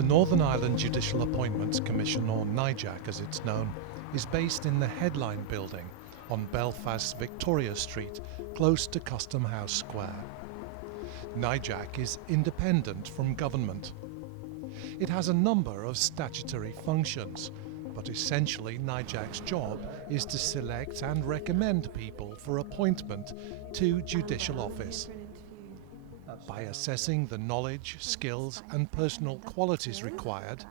The Northern Ireland Judicial Appointments Commission, or NJAC as it's known, is based in the Headline Building on Belfast's Victoria Street, close to Custom House Square. NJAC is independent from government. It has a number of statutory functions, but essentially NJAC's job is to select and recommend people for appointment to judicial office. By assessing the knowledge, skills and personal qualities required,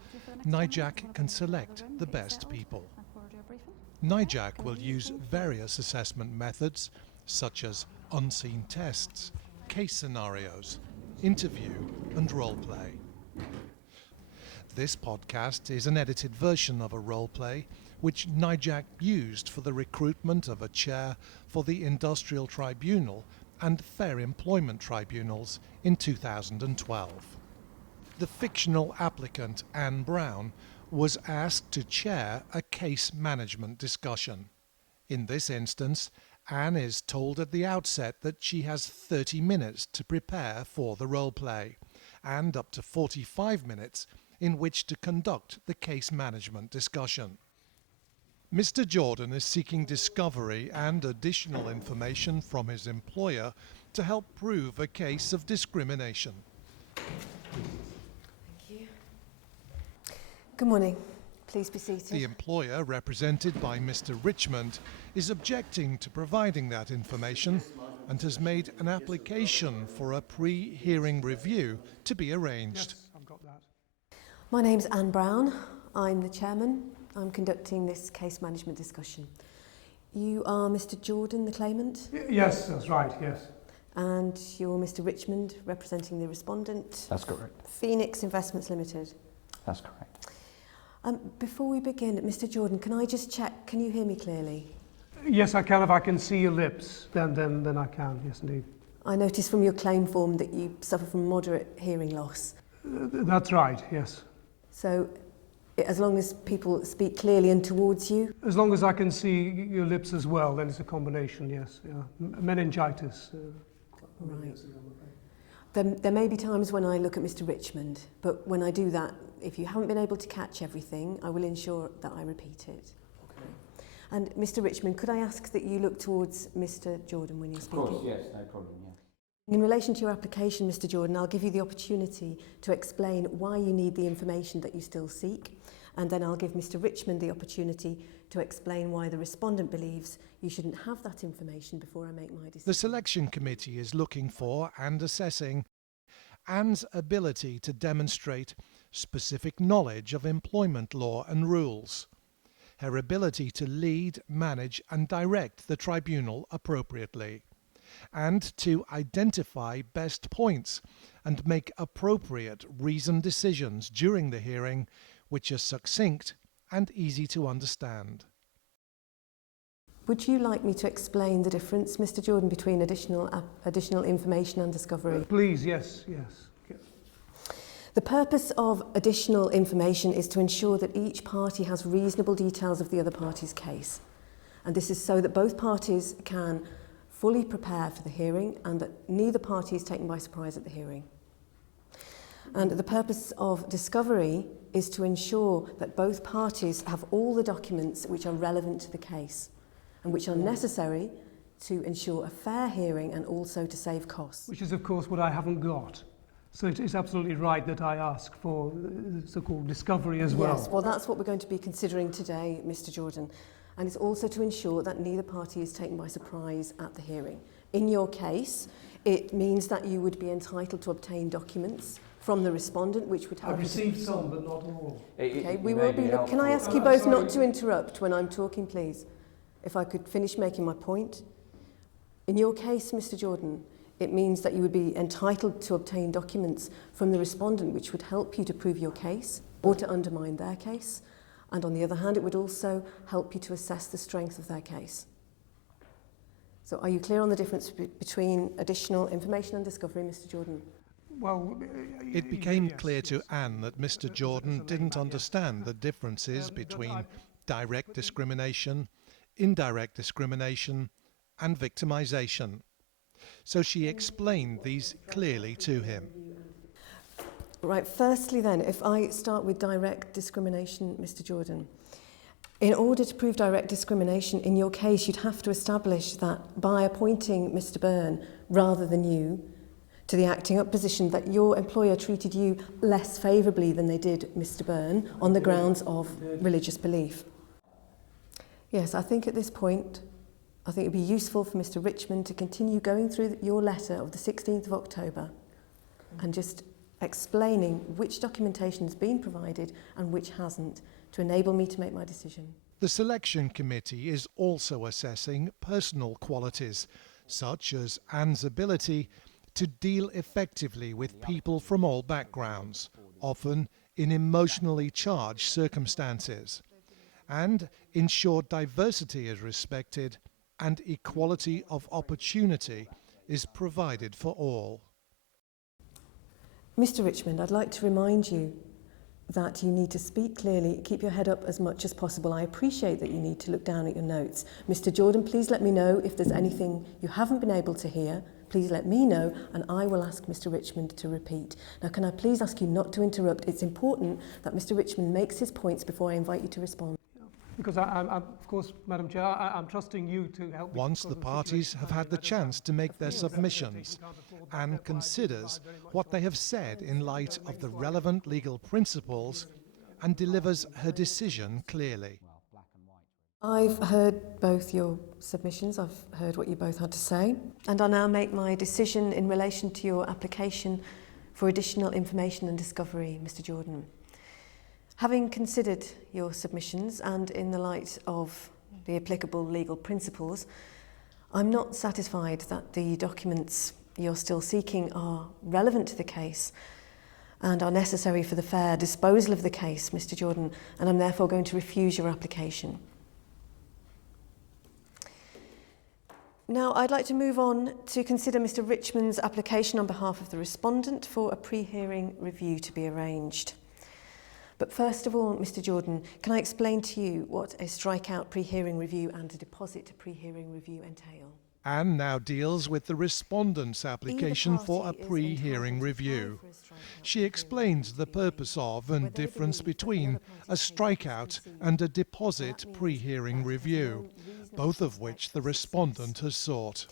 NJAC can select the best people. NJAC will use various assessment methods such as unseen tests, case scenarios, interview and role play. This podcast is an edited version of a role play which NJAC used for the recruitment of a chair for the Industrial Tribunal and Fair Employment Tribunals in 2012. The fictional applicant, Anne Brown, was asked to chair a case management discussion. In this instance, Anne is told at the outset that she has 30 minutes to prepare for the role play, and up to 45 minutes in which to conduct the case management discussion. Mr. Jordan is seeking discovery and additional information from his employer to help prove a case of discrimination. Thank you. Good morning. Please be seated. The employer, represented by Mr. Richmond, is objecting to providing that information and has made an application for a pre-hearing review to be arranged. Yes, I've got that. My name's Anne Brown. I'm the chairman. I'm conducting this case management discussion. You are Mr. Jordan, the claimant? Yes, that's right, yes. And you're Mr. Richmond, representing the respondent? That's correct. Phoenix Investments Limited? That's correct. Before we begin, Mr. Jordan, can I just check, can you hear me clearly? Yes, I can. If I can see your lips, then I can, yes indeed. I noticed from your claim form that you suffer from moderate hearing loss. That's right, yes. So, as long as people speak clearly and towards you? As long as I can see your lips as well, then it's a combination, yes. Yeah. Meningitis. Right. There may be times when I look at Mr. Richmond, but when I do that, if you haven't been able to catch everything, I will ensure that I repeat it. Okay. And Mr. Richmond, could I ask that you look towards Mr. Jordan when you're speaking? Of course, yes, no problem, yeah. In relation to your application, Mr. Jordan, I'll give you the opportunity to explain why you need the information that you still seek, and then I'll give Mr. Richmond the opportunity to explain why the respondent believes you shouldn't have that information before I make my decision. The selection committee is looking for and assessing Anne's ability to demonstrate specific knowledge of employment law and rules, her ability to lead, manage and direct the tribunal appropriately, and to identify best points and make appropriate reasoned decisions during the hearing which are succinct and easy to understand. Would you like me to explain the difference, Mr. Jordan, between additional information and discovery? Please, yes. The purpose of additional information is to ensure that each party has reasonable details of the other party's case. And this is so that both parties can fully prepare for the hearing and that neither party is taken by surprise at the hearing. And the purpose of discovery is to ensure that both parties have all the documents which are relevant to the case and which are necessary to ensure a fair hearing and also to save costs. Which is, of course, what I haven't got. So it is absolutely right that I ask for the so-called discovery as well. Yes, well, that's what we're going to be considering today, Mr. Jordan. And it's also to ensure that neither party is taken by surprise at the hearing. In your case, it means that you would be entitled to obtain documents from the respondent, which would help. I've received some, but not all. Okay, we will be. Can I ask you both not to interrupt when I'm talking, please? If I could finish making my point. In your case, Mr. Jordan, it means that you would be entitled to obtain documents from the respondent, which would help you to prove your case or to undermine their case. And on the other hand, it would also help you to assess the strength of their case. So are you clear on the difference between additional information and discovery, Mr. Jordan? Well, It became clear to Anne that Mr. Jordan didn't understand the differences between direct discrimination, indirect discrimination, and victimisation. So she explained these clearly to him. Right, firstly then, if I start with direct discrimination, Mr. Jordan. In order to prove direct discrimination in your case, you'd have to establish that by appointing Mr. Byrne rather than you to the acting up position, that your employer treated you less favourably than they did Mr. Byrne on the grounds of religious belief. Yes, I think at this point, I think it would be useful for Mr. Richmond to continue going through your letter of the 16th of October and just explaining which documentation has been provided and which hasn't, to enable me to make my decision. The selection committee is also assessing personal qualities, such as Anne's ability to deal effectively with people from all backgrounds, often in emotionally charged circumstances, and ensure diversity is respected and equality of opportunity is provided for all. Mr. Richmond, I'd like to remind you that you need to speak clearly, keep your head up as much as possible. I appreciate that you need to look down at your notes. Mr. Jordan, please let me know if there's anything you haven't been able to hear. Please let me know and I will ask Mr. Richmond to repeat. Now, can I please ask you not to interrupt? It's important that Mr. Richmond makes his points before I invite you to respond. Because I'm of course, Madam Chair, I'm trusting you to help me. Once the parties have had the chance to make their submissions, Anne considers what they have said in light of the relevant legal principles and delivers her decision clearly. I've heard both your submissions, I've heard what you both had to say, and I'll now make my decision in relation to your application for additional information and discovery, Mr. Jordan. Having considered your submissions and in the light of the applicable legal principles, I'm not satisfied that the documents you're still seeking are relevant to the case and are necessary for the fair disposal of the case, Mr. Jordan, and I'm therefore going to refuse your application. Now, I'd like to move on to consider Mr. Richmond's application on behalf of the respondent for a pre-hearing review to be arranged. But first of all, Mr. Jordan, can I explain to you what a strikeout pre-hearing review and a deposit pre-hearing review entail? Anne now deals with the respondent's application for a pre-hearing review. She explains the purpose of and difference between a strikeout and a deposit pre-hearing review, both of which the respondent has sought.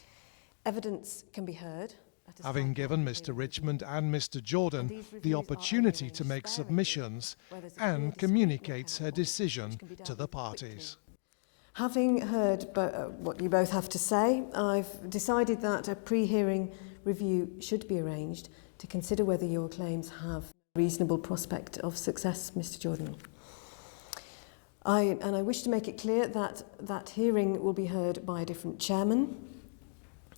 Evidence can be heard. Having given Mr. Richmond and Mr. Jordan the opportunity to make submissions, Anne communicates her decision to the parties. Having heard what you both have to say, I've decided that a pre-hearing review should be arranged to consider whether your claims have a reasonable prospect of success, Mr. Jordan. I wish to make it clear that that hearing will be heard by a different chairman,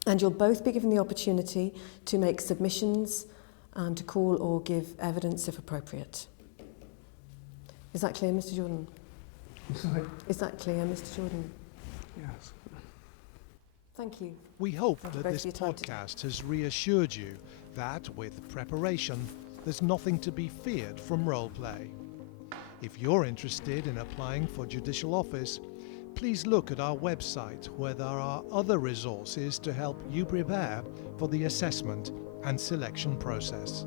and you'll both be given the opportunity to make submissions and to call or give evidence if appropriate. Is that clear, Mr. Jordan? Sorry. Is that clear, Mr. Jordan? Yes. Thank you. We hope Thank you that both this for your time today. podcast has reassured you that with preparation, there's nothing to be feared from role play. If you're interested in applying for judicial office, please look at our website where there are other resources to help you prepare for the assessment and selection process.